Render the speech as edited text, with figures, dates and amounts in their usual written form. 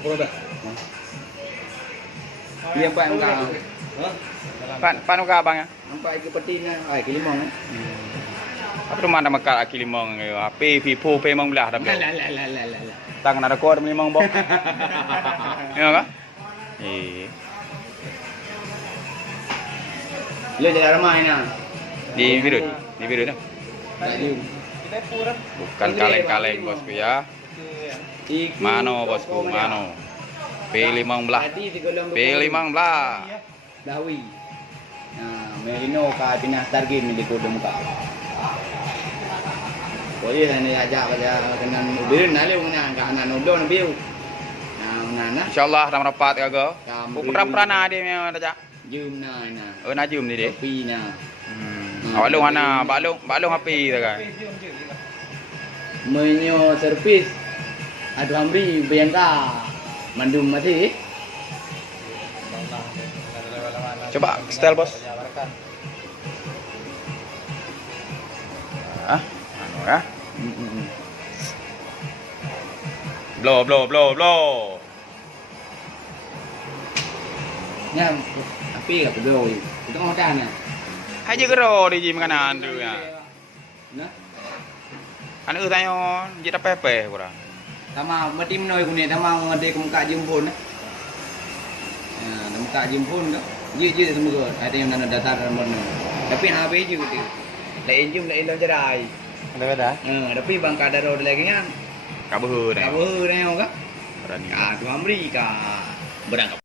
produk. Dia empat muka. Pan muka abang ya. Nampak ikan petina, ikan limau. Apa rumah nama kal aki limong HP Vivo pe mong belah tapi. Lah. Tangan ada kuat limong bok. Ya kan? Lu jadi ramai nah. Di biru dah. Tadi. Bukan kaleng-kaleng bosku ya. Mano bosku, mano. P15. P15. Dawi. Nah, Merino ka pinas targin di kodong ka. Boleh ni ajak pada kenan mobil nale ngana kanan oblo na biu. Nah, ngana. Insyaallah dah merapat kago. Peran-peran dia memang dah. Jum na. Nak jum ni dek. Pi na. Awak lu mana? Balung api dah kan. Menyo servis. Adu amri bayangka. Mandum mati. Coba style bos. Ah, anu ya. Blow. Nya api ka blow. Itu ngodan ya. Haji gero di jim kanan tu ya. Nah. Anu tayo jita pepe pura. Tama mati menoi ku ni tama ngade ku muka jimpun. Ya, muka jimpun ka. Je semua. Ada yang nana data nombor ni. Tapi HP je tu. Lain jum lain dalam jerai. Ada. Tapi bang kadar lagi kan. Kabuh dah. Kabuh dah ka. Berani. Tu amri ka. Berangkat.